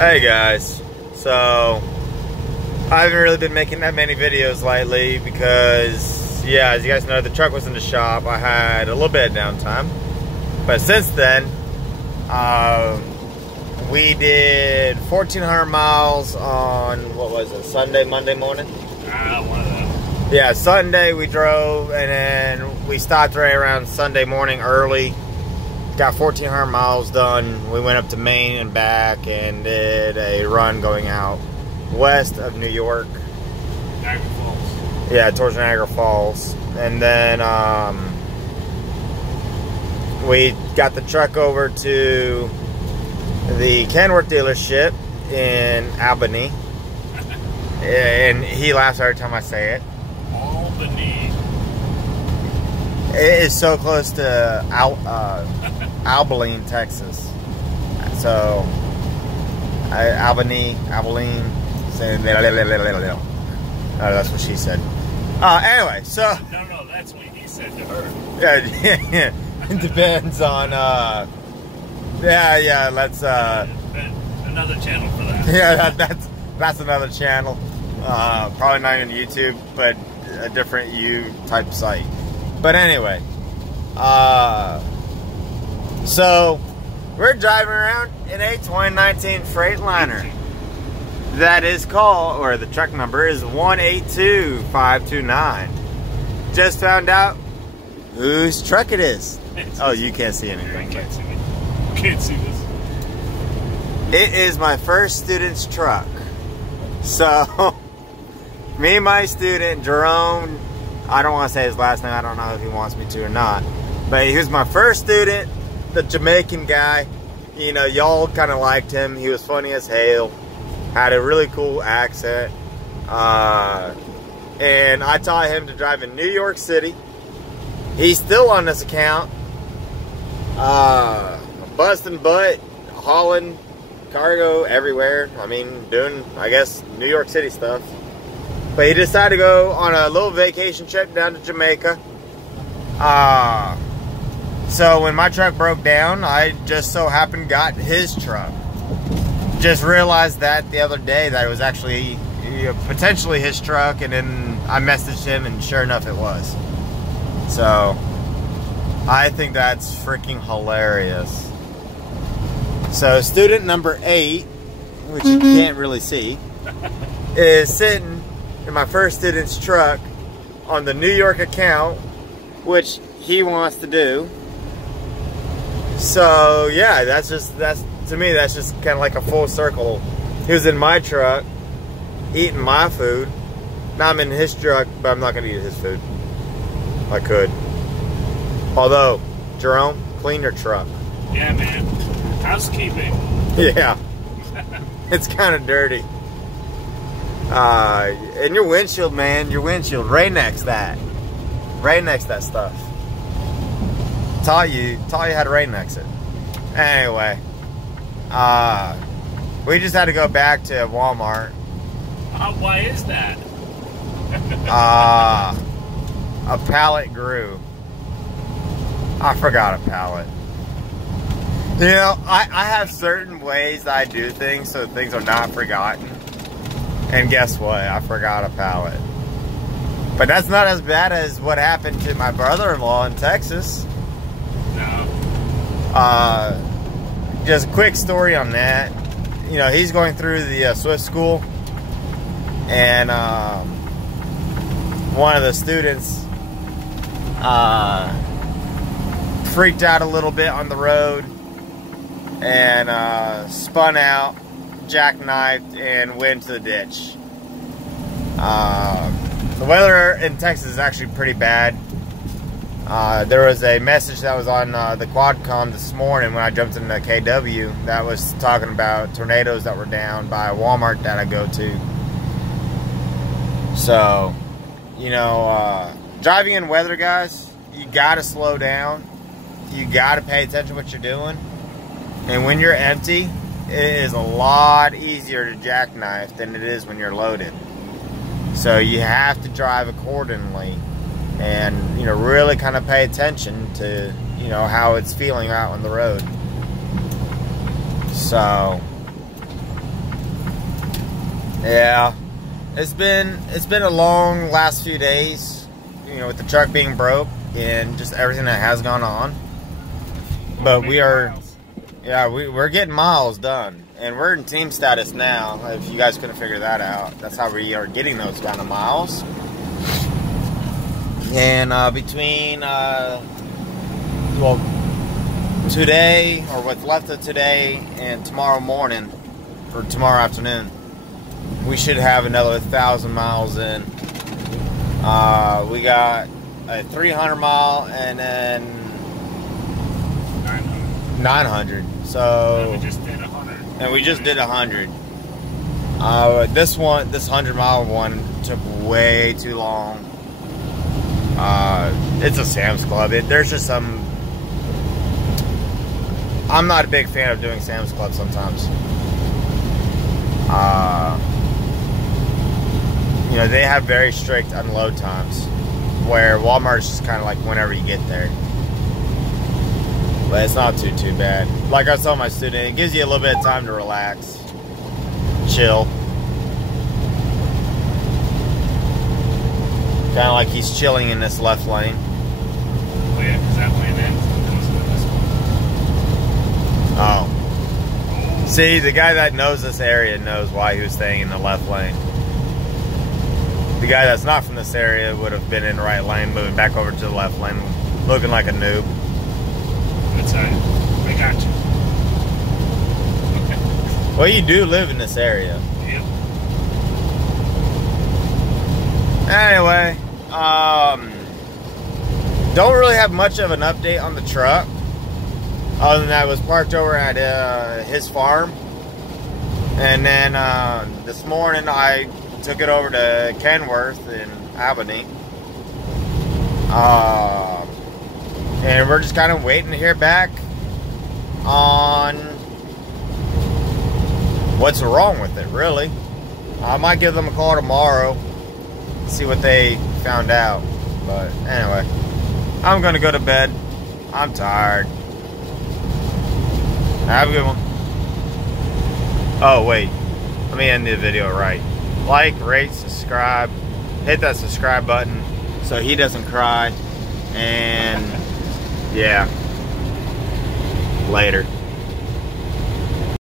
Hey guys, so I haven't really been making that many videos lately because, yeah, as you guys know, the truck was in the shop. I had a little bit of downtime, but since then, we did 1,400 miles on, what was it, Monday morning? One of them. Yeah, Sunday we drove, and then we stopped right around Sunday morning early. Got 1,400 miles done. We went up to Maine and back and did a run going out west of New York. Niagara Falls. Yeah, towards Niagara Falls. And then we got the truck over to the Kenworth dealership in Albany. And he laughs every time I say it. Albany. It is so close to Abilene, Texas. So, Abilene. That's what she said. Anyway, so. No, that's what he said to her. Yeah, it depends on. Yeah. Let's. Another channel for that. Yeah, that's another channel. Probably not on YouTube, but a different type site. But anyway, so we're driving around in a 2019 Freightliner that is called, or the truck number is 182529. Just found out whose truck it is. Oh, you can't see anything. Can't see it. Can't see this. It is my first student's truck. So, me and my student, Jerome, I don't want to say his last name. I don't know if he wants me to or not. But he was my first student, the Jamaican guy. You know, y'all kind of liked him. He was funny as hell. Had a really cool accent. And I taught him to drive in New York City. He's still on this account. Busting butt, hauling cargo everywhere. I mean, doing, I guess, New York City stuff. But he decided to go on a little vacation trip down to Jamaica. So when my truck broke down, I just so happened got his truck. Just realized that the other day that it was actually potentially his truck, and then I messaged him, and sure enough it was. So I think that's freaking hilarious. So student number 8, which you can't really see, is sitting in my first student's truck on the New York account, which he wants to do. So yeah, to me that's just kind of like a full circle. He was in my truck eating my food. Now I'm in his truck, but I'm not gonna eat his food. I could. Although, Jerome, clean your truck. Yeah, man. Housekeeping. Yeah. It's kind of dirty. And your windshield, man, your windshield, right next that. Right next that stuff. Taught you how to right next it. Anyway, we just had to go back to Walmart. Why is that? A pallet grew. I forgot a pallet. You know, I have certain ways that I do things so things are not forgotten. And guess what? I forgot a pallet. But that's not as bad as what happened to my brother-in-law in Texas. No. Just a quick story on that. You know, he's going through the Swift school. And one of the students freaked out a little bit on the road and spun out, jackknifed, and went into the ditch. The weather in Texas is actually pretty bad. There was a message that was on the Quadcom this morning when I jumped into KW that was talking about tornadoes that were down by a Walmart that I go to. So, you know, driving in weather, guys, you gotta slow down. You gotta pay attention to what you're doing. And when you're empty, it is a lot easier to jackknife than it is when you're loaded. So you have to drive accordingly and, you know, really kind of pay attention to, you know, how it's feeling out on the road. So, Yeah, it's been a long last few days, you know, with the truck being broke and just everything that has gone on. But we are, yeah, we're getting miles done, and we're in team status now. If you guys couldn't figure that out, that's how we are getting those kind of miles. And between well, today, or what's left of today, and tomorrow morning or tomorrow afternoon, we should have another 1,000 miles in. We got a 300 mile and then 900. So we just did 100. And we just did 100. This 100 mile one took way too long. It's a Sam's Club. There's just some. I'm not a big fan of doing Sam's Club sometimes. You know, they have very strict unload times, where Walmart's just kind of like whenever you get there. But it's not too bad. Like I was telling my student, it gives you a little bit of time to relax, chill. Kind of like he's chilling in this left lane. Oh yeah, because that lane ends and goes into this one. Oh. See, the guy that knows this area knows why he was staying in the left lane. The guy that's not from this area would have been in the right lane, moving back over to the left lane, looking like a noob. That's all right. I got you. Okay. Well, you do live in this area. Yep. Anyway, don't really have much of an update on the truck, other than that it was parked over at his farm, and then this morning I took it over to Kenworth in Albany, and we're just kind of waiting to hear back on what's wrong with it, really. I might give them a call tomorrow, see what they found out. But anyway, I'm gonna go to bed. I'm tired. Have a good one. Oh wait, let me end the video right. Like, rate, subscribe, hit that subscribe button so he doesn't cry. And yeah, later.